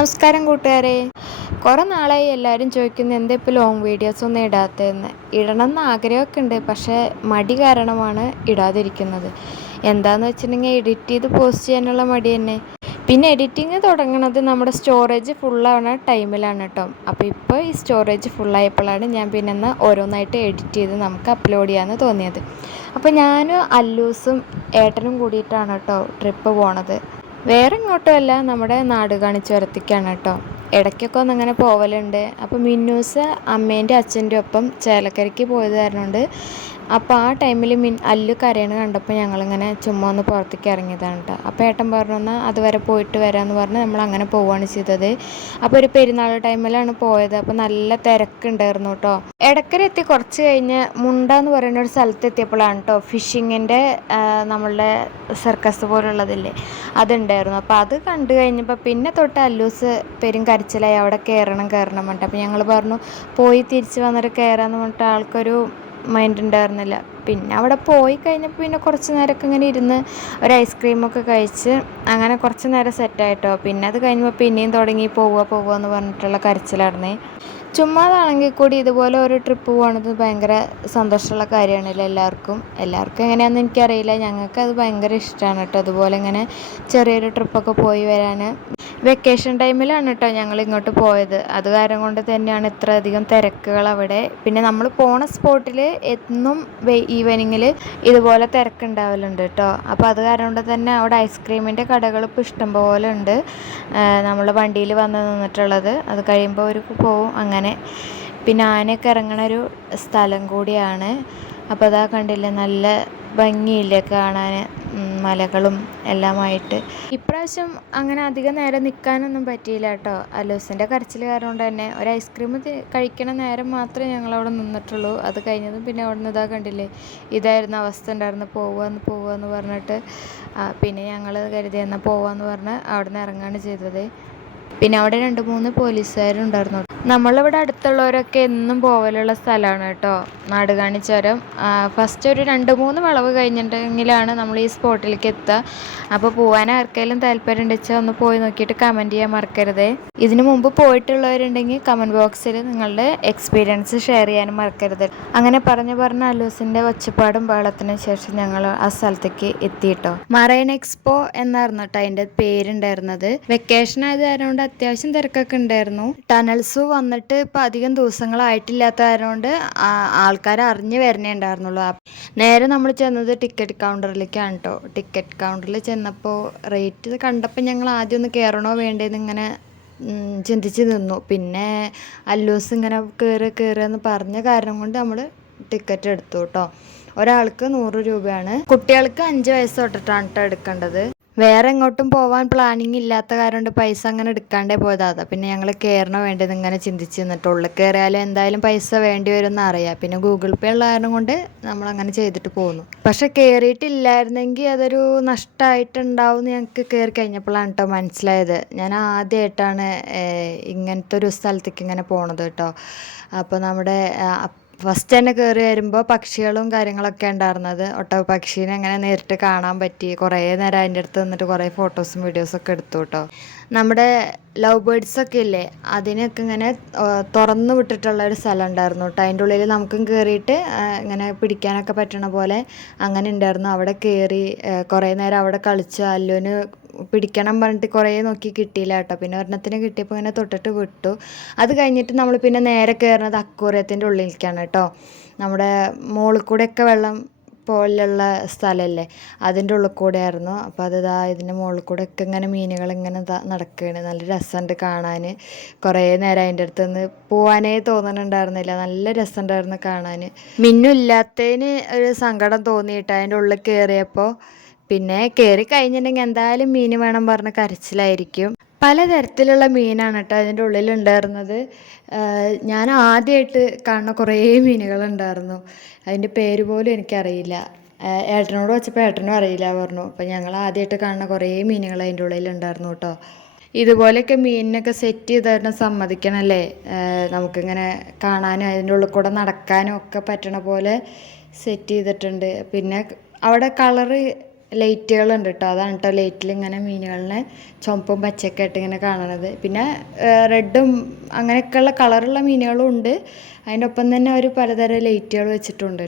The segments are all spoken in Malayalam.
നമസ്കാരം കൂട്ടുകാരെ. കുറേ നാളായി എല്ലാവരും ചോദിക്കുന്നു എന്താ ഇപ്പോൾ ലോങ് വീഡിയോസ് ഒന്നും ഇടാത്തതെന്ന്. ഇടണം എന്ന് ആഗ്രഹമൊക്കെ ഉണ്ട്, പക്ഷേ മടി കാരണമാണ് ഇടാതിരിക്കുന്നത്. എന്താണെന്ന് വെച്ചിട്ടുണ്ടെങ്കിൽ എഡിറ്റ് ചെയ്ത് പോസ്റ്റ് ചെയ്യാനുള്ള മടി തന്നെ. പിന്നെ എഡിറ്റിങ് തുടങ്ങുന്നത് നമ്മുടെ സ്റ്റോറേജ് ഫുള്ളാവുന്ന ടൈമിലാണ് കേട്ടോ. അപ്പോൾ ഇപ്പോൾ ഈ സ്റ്റോറേജ് ഫുള്ളായപ്പോഴാണ് ഞാൻ പിന്നെ ഓരോന്നായിട്ട് എഡിറ്റ് ചെയ്ത് നമുക്ക് അപ്ലോഡ് ചെയ്യാമെന്ന് തോന്നിയത്. അപ്പോൾ ഞാനും അല്ലൂസും ഏട്ടനും കൂടിയിട്ടാണ് കേട്ടോ ട്രിപ്പ് പോണത്. വേറെ ഇങ്ങോട്ടുമല്ല, നമ്മുടെ നാടുകാണി ചുരത്തിക്കാണ് കേട്ടോ. ഇടയ്ക്കൊക്കെ ഒന്നങ്ങനെ പോവലുണ്ട്. അപ്പോൾ മിന്നൂസ് അമ്മേൻ്റെ അച്ഛൻ്റെ ഒപ്പം ചേലക്കരയ്ക്ക് പോയത് കാരണമുണ്ട്. അപ്പോൾ ആ ടൈമിൽ അല്ലു കരയണ കണ്ടപ്പോൾ ഞങ്ങളിങ്ങനെ ചുമ്മാ ഒന്ന് പുറത്തേക്ക് ഇറങ്ങിയതാണ് കേട്ടോ. അപ്പോൾ ഏട്ടൻ പറഞ്ഞു എന്നാൽ അതുവരെ പോയിട്ട് വരാമെന്ന് പറഞ്ഞ് നമ്മൾ അങ്ങനെ പോവുകയാണ് ചെയ്തത്. അപ്പോൾ ഒരു പെരുന്നാൾ ടൈമിലാണ് പോയത്. അപ്പോൾ നല്ല തിരക്കുണ്ടായിരുന്നു കേട്ടോ. ഇടയ്ക്കര എത്തി കുറച്ച് കഴിഞ്ഞ് മുണ്ട എന്ന് പറയുന്ന ഒരു സ്ഥലത്ത് എത്തിയപ്പോഴാണ് കേട്ടോ ഫിഷിങ്ങിൻ്റെ നമ്മളുടെ സർക്കസ് പോലുള്ളതില്ലേ അതുണ്ടായിരുന്നു. അപ്പോൾ അത് കണ്ടു കഴിഞ്ഞപ്പോൾ പിന്നെ തൊട്ട് അല്ലൂസ് പെരും കരച്ചിലായി അവിടെ കയറണം പറഞ്ഞിട്ട്. അപ്പോൾ ഞങ്ങൾ പറഞ്ഞു പോയി തിരിച്ച് വന്നിട്ട് കയറാമെന്ന് പറഞ്ഞിട്ട് ആൾക്കൊരു മൈൻഡ് ഉണ്ടായിരുന്നില്ല. പിന്നെ അവിടെ പോയി കഴിഞ്ഞപ്പോൾ പിന്നെ കുറച്ച് നേരമൊക്കെ ഇങ്ങനെ ഇരുന്ന് ഒരു ഐസ്ക്രീമൊക്കെ കഴിച്ച് അങ്ങനെ കുറച്ച് നേരം സെറ്റായിട്ടോ. പിന്നെ അത് കഴിഞ്ഞപ്പോൾ പിന്നെയും തുടങ്ങി പോവുക എന്ന് പറഞ്ഞിട്ടുള്ള കരച്ചിലായിരുന്നേ. ചുമ്മാതാണെങ്കിൽ കൂടി ഇതുപോലെ ഒരു ട്രിപ്പ് പോകുന്നത് ഭയങ്കര സന്തോഷമുള്ള കാര്യമാണല്ലോ എല്ലാവർക്കും എങ്ങനെയാണെന്ന് എനിക്കറിയില്ല. ഞങ്ങൾക്ക് അത് ഭയങ്കര ഇഷ്ടമാണ് കേട്ടോ. അതുപോലെ ഇങ്ങനെ ചെറിയൊരു ട്രിപ്പൊക്കെ പോയി വരാൻ വെക്കേഷൻ ടൈമിലാണ് കേട്ടോ ഞങ്ങൾ ഇങ്ങോട്ട് പോയത്. അത് കാരണം കൊണ്ട് തന്നെയാണ് ഇത്ര അധികം തിരക്കുകൾ അവിടെ. പിന്നെ നമ്മൾ പോണ സ്പോട്ടിൽ എന്നും ഈവനിങ്ങിൽ ഇതുപോലെ തിരക്കുണ്ടാവലുണ്ട് കേട്ടോ. അപ്പോൾ അത് കാരണം കൊണ്ട് തന്നെ അവിടെ ഐസ്ക്രീമിൻ്റെ കടകൾ ഇപ്പോൾ ഇഷ്ടംപോലെ ഉണ്ട്. നമ്മൾ വണ്ടിയിൽ വന്ന് നിന്നിട്ടുള്ളത് അത് കഴിയുമ്പോൾ ഒരു പോവും അങ്ങനെ. പിന്നെ ആനയൊക്കെ ഇറങ്ങണ ഒരു സ്ഥലം കൂടിയാണ്. അപ്പോൾ അതാ കണ്ടില്ലേ, നല്ല ഭംഗിയില്ലേ കാണാൻ, മലകളും എല്ലാമായിട്ട്. ഇപ്രാവശ്യം അങ്ങനെ അധികം നേരം നിൽക്കാനൊന്നും പറ്റിയില്ല കേട്ടോ. അലൂസിൻ്റെ കരച്ചിൽ കാരണം കൊണ്ട് തന്നെ ഒരു ഐസ്ക്രീം കഴിക്കണ നേരം മാത്രമേ ഞങ്ങളവിടെ നിന്നിട്ടുള്ളൂ. അത് കഴിഞ്ഞതും പിന്നെ അവിടെ നിന്ന് ഇതാ കണ്ടില്ലേ, ഇതായിരുന്നു അവസ്ഥ ഉണ്ടായിരുന്നു. പോവാന്ന് പറഞ്ഞിട്ട് പിന്നെ ഞങ്ങൾ കരുതി എന്നാൽ പോവാന്ന് പറഞ്ഞ് അവിടെ നിന്ന് ഇറങ്ങുകയാണ് ചെയ്തത്. പിന്നെ അവിടെ 2-3 പോലീസുകാരുണ്ടായിരുന്നു. നമ്മളിവിടെ അടുത്തുള്ളവരൊക്കെ എന്നും പോവലുള്ള സ്ഥലമാണ് കേട്ടോ നാടുകാണി ചുരം. ഫസ്റ്റ് ഒരു 2-3 വളവ് കഴിഞ്ഞിട്ടുണ്ടെങ്കിലാണ് നമ്മൾ ഈ സ്പോട്ടിലേക്ക് എത്തുക. അപ്പോൾ പോകാൻ ആർക്കെങ്കിലും താല്പര്യം ഉണ്ടെച്ചാൽ ഒന്ന് പോയി നോക്കിയിട്ട് കമൻറ്റ് ചെയ്യാൻ മറക്കരുതേ. ഇതിനു മുമ്പ് പോയിട്ടുള്ളവരുണ്ടെങ്കിൽ കമൻറ്റ് ബോക്സിൽ നിങ്ങളുടെ എക്സ്പീരിയൻസ് ഷെയർ ചെയ്യാനും മറക്കരുത്. അങ്ങനെ പറഞ്ഞ് അലൂസിൻ്റെ ഒച്ചപ്പാടും ബഹളത്തിനും ശേഷം ഞങ്ങൾ ആ സ്ഥലത്തേക്ക് എത്തിയിട്ടോ. മറൈൻ എക്സ്പോ എന്നായിരുന്നു കേട്ടോ അതിൻ്റെ പേരുണ്ടായിരുന്നത്. വെക്കേഷൻ ആയത് കാരണം കൊണ്ട് അത്യാവശ്യം തിരക്കൊക്കെ ഉണ്ടായിരുന്നു. ടണൽസ് വന്നിട്ട് ഇപ്പം അധികം ദിവസങ്ങളായിട്ടില്ലാത്ത കാരണം കൊണ്ട് ആൾക്കാർ അറിഞ്ഞു വരണേ ഉണ്ടായിരുന്നുള്ളൂ. നേരെ നമ്മൾ ചെന്നത് ടിക്കറ്റ് കൗണ്ടറിലേക്കാണ് കേട്ടോ. ടിക്കറ്റ് കൗണ്ടറിൽ ചെന്നപ്പോൾ റേറ്റ് കണ്ടപ്പോൾ ഞങ്ങൾ ആദ്യം ഒന്ന് കയറണോ വേണ്ടേന്ന് ഇങ്ങനെ ചിന്തിച്ച് നിന്നു. പിന്നെ അല്ലൂസ് ഇങ്ങനെ കയറുക പറഞ്ഞ കാരണം കൊണ്ട് നമ്മൾ ടിക്കറ്റ് എടുത്തു കേട്ടോ. ഒരാൾക്ക് 100 രൂപയാണ്. കുട്ടികൾക്ക് 5 വയസ്സ് തൊട്ടിട്ടാണ് കേട്ടോ എടുക്കേണ്ടത്. വേറെ എങ്ങോട്ടും പോകാൻ പ്ലാനിങ് ഇല്ലാത്ത കാരണം കൊണ്ട് പൈസ അങ്ങനെ എടുക്കാണ്ടേ പോയതാ. പിന്നെ ഞങ്ങൾ കയറണോ വേണ്ടത് ഇങ്ങനെ ചിന്തിച്ച് നിന്നിട്ട് ഉള്ളിൽ കയറിയാലും എന്തായാലും പൈസ വേണ്ടി വരുമെന്ന് അറിയാം. പിന്നെ ഗൂഗിൾ പേ ഉള്ള കാരണം കൊണ്ട് നമ്മളങ്ങനെ ചെയ്തിട്ട് പോന്നു. പക്ഷെ കയറിയിട്ടില്ലായിരുന്നെങ്കിൽ അതൊരു നഷ്ടമായിട്ടുണ്ടാവും എന്ന് ഞങ്ങൾക്ക് കയറി കഴിഞ്ഞപ്പോഴാണ് കേട്ടോ മനസ്സിലായത്. ഞാൻ ആദ്യമായിട്ടാണ് ഇങ്ങനത്തെ ഒരു സ്ഥലത്തേക്ക് ഇങ്ങനെ പോണത് കേട്ടോ. അപ്പോൾ നമ്മുടെ ഫസ്റ്റ് തന്നെ കയറി വരുമ്പോൾ പക്ഷികളും കാര്യങ്ങളൊക്കെ ഉണ്ടായിരുന്നത്. പക്ഷീനെ അങ്ങനെ നേരിട്ട് കാണാൻ പറ്റി. കുറേ നേരം അതിൻ്റെ അടുത്ത് നിന്നിട്ട് കുറേ ഫോട്ടോസും വീഡിയോസൊക്കെ എടുത്തു കേട്ടോ. നമ്മുടെ ലവ് ബേർഡ്സൊക്കെ ഇല്ലേ, അതിനൊക്കെ ഇങ്ങനെ തുറന്നു വിട്ടിട്ടുള്ള ഒരു സ്ഥലം ഉണ്ടായിരുന്നു കേട്ടോ. അതിൻ്റെ ഉള്ളിൽ നമുക്കും കയറിയിട്ട് ഇങ്ങനെ പിടിക്കാനൊക്കെ പറ്റണ പോലെ അങ്ങനെ ഉണ്ടായിരുന്നു. അവിടെ കയറി കുറേ നേരം അവിടെ കളിച്ച് അല്ലുവിന് പിടിക്കണം പറഞ്ഞിട്ട് കുറേ നോക്കി കിട്ടിയില്ല കേട്ടോ. പിന്നെ ഒരെണ്ണത്തിന് കിട്ടിയപ്പോൾ ഇങ്ങനെ തൊട്ടിട്ട് വിട്ടു. അത് കഴിഞ്ഞിട്ട് നമ്മൾ പിന്നെ നേരെ കയറുന്നത് അക്വേറിയത്തിൻ്റെ ഉള്ളിലേക്കാണ് കേട്ടോ. നമ്മുടെ മുകളിൽ കൂടെയൊക്കെ വെള്ളം പോലുള്ള സ്ഥലമല്ലേ, അതിൻ്റെ ഉള്ളിൽ കൂടെ ആയിരുന്നു. അപ്പോൾ ഇതിൻ്റെ മുകളിൽ കൂടെ ഒക്കെ ഇങ്ങനെ മീനുകൾ ഇങ്ങനെ നടക്കുകയാണ്. നല്ല രസമുണ്ട് കാണാൻ. കുറേ നേരം അതിൻ്റെ അടുത്ത് നിന്ന് പോകാനേ തോന്നണുണ്ടായിരുന്നില്ല. നല്ല രസമുണ്ടായിരുന്നു കാണാൻ. മിന്നില്ലാത്തതിന് ഒരു സങ്കടം തോന്നിയിട്ട് അതിൻ്റെ ഉള്ളിൽ കയറിയപ്പോൾ. പിന്നെ കയറി കഴിഞ്ഞിട്ടുണ്ടെങ്കിൽ എന്തായാലും മീൻ വേണം പറഞ്ഞ് കരച്ചിലായിരിക്കും. പലതരത്തിലുള്ള മീനാണ് കേട്ടോ അതിൻ്റെ ഉള്ളിലുണ്ടായിരുന്നത്. ഞാൻ ആദ്യമായിട്ട് കാണുന്ന കുറേ മീനുകളുണ്ടായിരുന്നു. അതിൻ്റെ പേര് പോലും എനിക്കറിയില്ല. ഏട്ടനോട് വെച്ചപ്പോൾ ഏട്ടനും അറിയില്ല പറഞ്ഞു. അപ്പോൾ ഞങ്ങൾ ആദ്യമായിട്ട് കാണുന്ന കുറേ മീനുകൾ അതിൻ്റെ ഉള്ളിലുണ്ടായിരുന്നു കേട്ടോ. ഇതുപോലെയൊക്കെ മീനിനൊക്കെ സെറ്റ് ചെയ്ത് തരണം സമ്മതിക്കണമല്ലേ. നമുക്കിങ്ങനെ കാണാനും അതിൻ്റെ ഉള്ളിൽ കൂടെ നടക്കാനും ഒക്കെ പറ്റണ പോലെ സെറ്റ് ചെയ്തിട്ടുണ്ട്. പിന്നെ അവിടെ കളറ് ലൈറ്റുകളുണ്ട് കേട്ടോ. അതാണ് കേട്ടോ ലൈറ്റിൽ ഇങ്ങനെ മീനുകളിനെ ചുമപ്പും പച്ചയൊക്കെ ആയിട്ട് ഇങ്ങനെ കാണണത്. പിന്നെ റെഡും അങ്ങനെയൊക്കെയുള്ള കളറുള്ള മീനുകളും ഉണ്ട്. അതിൻ്റെ ഒപ്പം തന്നെ ഒരു പലതരം ലൈറ്റുകൾ വെച്ചിട്ടുണ്ട്.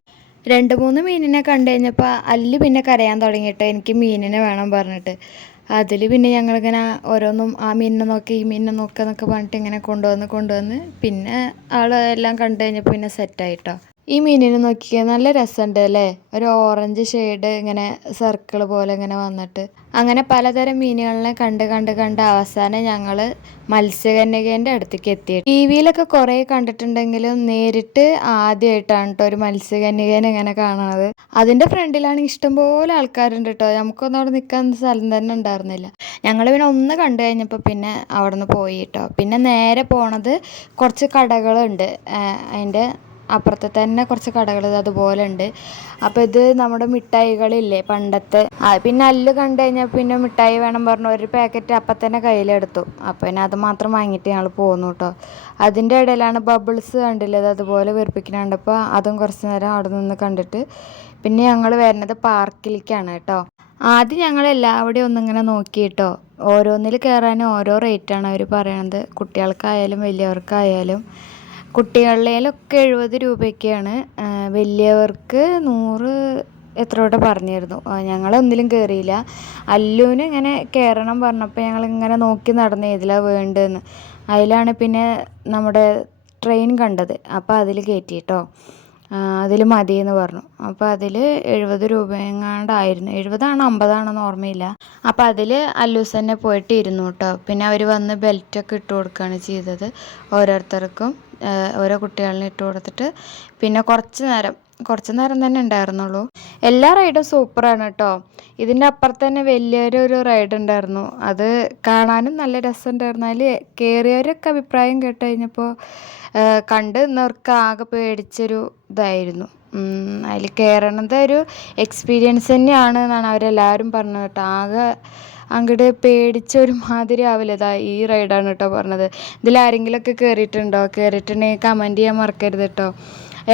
2-3 മീനിനെ കണ്ടു കഴിഞ്ഞപ്പോൾ അല്ലി പിന്നെ കരയാൻ തുടങ്ങിയിട്ട് എനിക്ക് മീനിനെ വേണം പറഞ്ഞിട്ട്. അതിൽ പിന്നെ ഞങ്ങളിങ്ങനെ ഓരോന്നും ആ മീനിനെ നോക്കി ഈ മീനിനെ നോക്കുക എന്നൊക്കെ പറഞ്ഞിട്ട് ഇങ്ങനെ കൊണ്ടുവന്ന് പിന്നെ ആൾ എല്ലാം കണ്ടു കഴിഞ്ഞപ്പോൾ പിന്നെ സെറ്റായിട്ടോ. ഈ മീനിനെ നോക്കിയാൽ നല്ല രസമുണ്ട് അല്ലേ, ഒരു ഓറഞ്ച് ഷെയ്ഡ് ഇങ്ങനെ സർക്കിൾ പോലെ ഇങ്ങനെ വന്നിട്ട്. അങ്ങനെ പലതരം മീനുകളിനെ കണ്ട് അവസാനം ഞങ്ങൾ മത്സ്യകന്യകേൻ്റെ അടുത്തേക്ക് എത്തി. ടി വിയിലൊക്കെ കുറേ കണ്ടിട്ടുണ്ടെങ്കിലും നേരിട്ട് ആദ്യമായിട്ടാണ് കേട്ടോ ഒരു മത്സ്യകന്യകേനെ ഇങ്ങനെ കാണുന്നത്. അതിൻ്റെ ഫ്രണ്ടിലാണെങ്കിൽ ഇഷ്ടംപോലെ ആൾക്കാരുണ്ട് കേട്ടോ. നമുക്കൊന്നും അവിടെ നിൽക്കാൻ സ്ഥലം തന്നെ ഉണ്ടായിരുന്നില്ല. ഞങ്ങൾ പിന്നെ ഒന്ന് കണ്ടു കഴിഞ്ഞപ്പോൾ പിന്നെ അവിടെ നിന്ന് പോയി കേട്ടോ. പിന്നെ നേരെ പോണത് കുറച്ച് കടകളുണ്ട്, അതിൻ്റെ അപ്പുറത്ത് തന്നെ കുറച്ച് കടകൾ അതുപോലെ ഉണ്ട്. അപ്പോൾ ഇത് നമ്മുടെ മിഠായികളില്ലേ പണ്ടത്തെ, പിന്നെ അല്ല് കണ്ടു കഴിഞ്ഞാൽ പിന്നെ മിഠായി വേണം പറഞ്ഞു ഒരു പാക്കറ്റ് അപ്പം തന്നെ കയ്യിലെടുത്തു. അപ്പോൾ പിന്നെ അത് മാത്രം വാങ്ങിയിട്ട് ഞങ്ങൾ പോന്നു കേട്ടോ. അതിൻ്റെ ഇടയിലാണ് ബബിൾസ് കണ്ടില്ലേ, അത് അതുപോലെ വീർപ്പിക്കുന്നുണ്ട്. അപ്പോൾ അതും കുറച്ച് നേരം അവിടെ നിന്ന് കണ്ടിട്ട് പിന്നെ ഞങ്ങൾ വരുന്നത് പാർക്കിലേക്കാണ് കേട്ടോ. ആദ്യം ഞങ്ങൾ എല്ലാവിടെയും ഒന്നിങ്ങനെ നോക്കി കേട്ടോ. ഓരോന്നിൽ കയറാനും ഓരോ റേറ്റാണ് അവർ പറയണത്, കുട്ടികൾക്കായാലും വലിയവർക്കായാലും. കുട്ടികളിലൊക്കെ 70 രൂപയൊക്കെയാണ്, വലിയവർക്ക് 100 എത്രയോടെ പറഞ്ഞിരുന്നു. ഞങ്ങളൊന്നിലും കയറിയില്ല. അല്ലുവിന് ഇങ്ങനെ കയറണം പറഞ്ഞപ്പോൾ ഞങ്ങളിങ്ങനെ നോക്കി നടന്ന് ഏതിലാണ് വേണ്ടതെന്ന്. അതിലാണ് പിന്നെ നമ്മുടെ ട്രെയിൻ കണ്ടത്. അപ്പോൾ അതിൽ കയറ്റി കേട്ടോ. അതിൽ മതിയെന്ന് പറഞ്ഞു. അപ്പോൾ അതിൽ 70 രൂപയെങ്ങാണ്ടായിരുന്നു, 70 50 ഓർമ്മയില്ല. അപ്പോൾ അതിൽ അല്ലൂസ് തന്നെ പോയിട്ട് ഇരുന്നു കേട്ടോ. പിന്നെ അവർ വന്ന് ബെൽറ്റൊക്കെ ഇട്ട് കൊടുക്കുകയാണ് ചെയ്തത് ഓരോരുത്തർക്കും. ഓരോ കുട്ടികളിനെ ഇട്ട് കൊടുത്തിട്ട് പിന്നെ കുറച്ച് നേരം തന്നെ ഉണ്ടായിരുന്നുള്ളൂ. എല്ലാ റൈഡും സൂപ്പറാണ് കേട്ടോ. ഇതിൻ്റെ അപ്പുറത്ത് തന്നെ വലിയൊരു റൈഡ് ഉണ്ടായിരുന്നു, അത് കാണാനും നല്ല രസമുണ്ടായിരുന്നു. അതിൽ കയറിയവരൊക്കെ അഭിപ്രായം കേട്ട് കഴിഞ്ഞപ്പോൾ കണ്ട് നിന്നവർക്ക് ആകെ പേടിച്ചൊരു ഇതായിരുന്നു. അതിൽ കയറണത് ഒരു എക്സ്പീരിയൻസ് തന്നെയാണ് എന്നാണ് അവരെല്ലാവരും പറഞ്ഞത് കേട്ടോ. ആകെ അങ്ങോട്ട് പേടിച്ചൊരു മാതിരി ആവില്ല. ഇതാ ഈ റൈഡാണ് കേട്ടോ പറഞ്ഞത്. ഇതിലാരെങ്കിലുമൊക്കെ കയറിയിട്ടുണ്ടോ? കയറിയിട്ടുണ്ടെങ്കിൽ കമൻറ്റ് ചെയ്യാൻ മറക്കരുത് കേട്ടോ.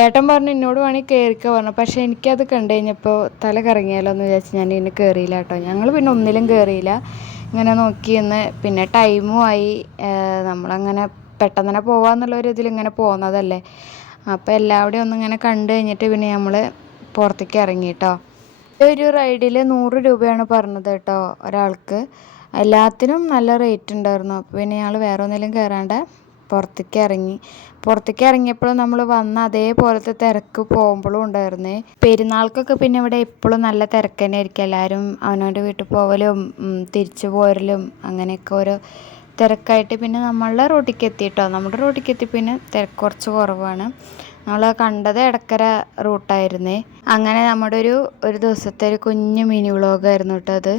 ഏട്ടൻ പറഞ്ഞു എന്നോട് വേണമെങ്കിൽ കയറിക്കോ പറഞ്ഞു. പക്ഷേ എനിക്കത് കണ്ടു കഴിഞ്ഞപ്പോൾ തല കറങ്ങിയാലോ എന്ന് വിചാരിച്ച് ഞാൻ ഇതിന് കയറിയില്ല കേട്ടോ. ഞങ്ങൾ പിന്നെ ഒന്നിലും കയറിയില്ല, ഇങ്ങനെ നോക്കിയെന്ന്. പിന്നെ ടൈമും ആയി, നമ്മളങ്ങനെ പെട്ടെന്ന് തന്നെ പോകാമെന്നുള്ളൊരു ഇതിലിങ്ങനെ പോകുന്നതല്ലേ. അപ്പോൾ എല്ലാവിടെയും ഒന്നിങ്ങനെ കണ്ടു കഴിഞ്ഞിട്ട് പിന്നെ നമ്മൾ പുറത്തേക്ക് ഇറങ്ങി കേട്ടോ. ഒരു റൈഡിൽ 100 രൂപയാണ് പറഞ്ഞത് കേട്ടോ ഒരാൾക്ക്. എല്ലാത്തിനും നല്ല റേറ്റ് ഉണ്ടായിരുന്നു. അപ്പോൾ പിന്നെ ഞങ്ങൾ വേറെ ഒന്നിലും കയറാണ്ട് പുറത്തേക്ക് ഇറങ്ങിയപ്പോഴും നമ്മൾ വന്ന അതേപോലത്തെ തിരക്ക് പോകുമ്പോഴും ഉണ്ടായിരുന്നേ. പെരുന്നാൾക്കൊക്കെ പിന്നെ ഇവിടെ എപ്പോഴും നല്ല തിരക്ക് തന്നെ ആയിരിക്കും. എല്ലാവരും അവനവൻ്റെ വീട്ടിൽ പോകലും തിരിച്ചു പോരലും അങ്ങനെയൊക്കെ ഓരോ തിരക്കായിട്ട് പിന്നെ നമ്മളുടെ റോട്ടിലേക്ക് എത്തി കേട്ടോ. നമ്മുടെ റോട്ടിലേക്ക് എത്തി പിന്നെ തിരക്ക് കുറച്ച് കുറവാണ്. നമ്മൾ കണ്ടത് എടക്കര റൂട്ടായിരുന്നേ. അങ്ങനെ നമ്മുടെ ഒരു ദിവസത്തെ ഒരു കുഞ്ഞു മിനി വ്ളോഗായിരുന്നു കേട്ടോ അത്.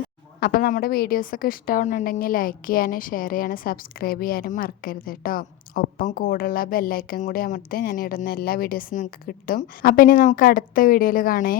അപ്പോൾ നമ്മുടെ വീഡിയോസൊക്കെ ഇഷ്ടമാവുന്നുണ്ടെങ്കിൽ ലൈക്ക് ചെയ്യാനും ഷെയർ ചെയ്യാനും സബ്സ്ക്രൈബ് ചെയ്യാനും മറക്കരുത് കേട്ടോ. ഒപ്പം കൂടുള്ള ബെല്ലൈക്കൺ കൂടി അമർത്തി ഞാൻ ഇടുന്ന എല്ലാ വീഡിയോസും നിങ്ങൾക്ക് കിട്ടും. അപ്പോൾ ഇനി നമുക്ക് അടുത്ത വീഡിയോയിൽ കാണേ.